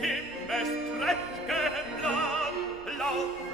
Him bestlekckkem plan lau.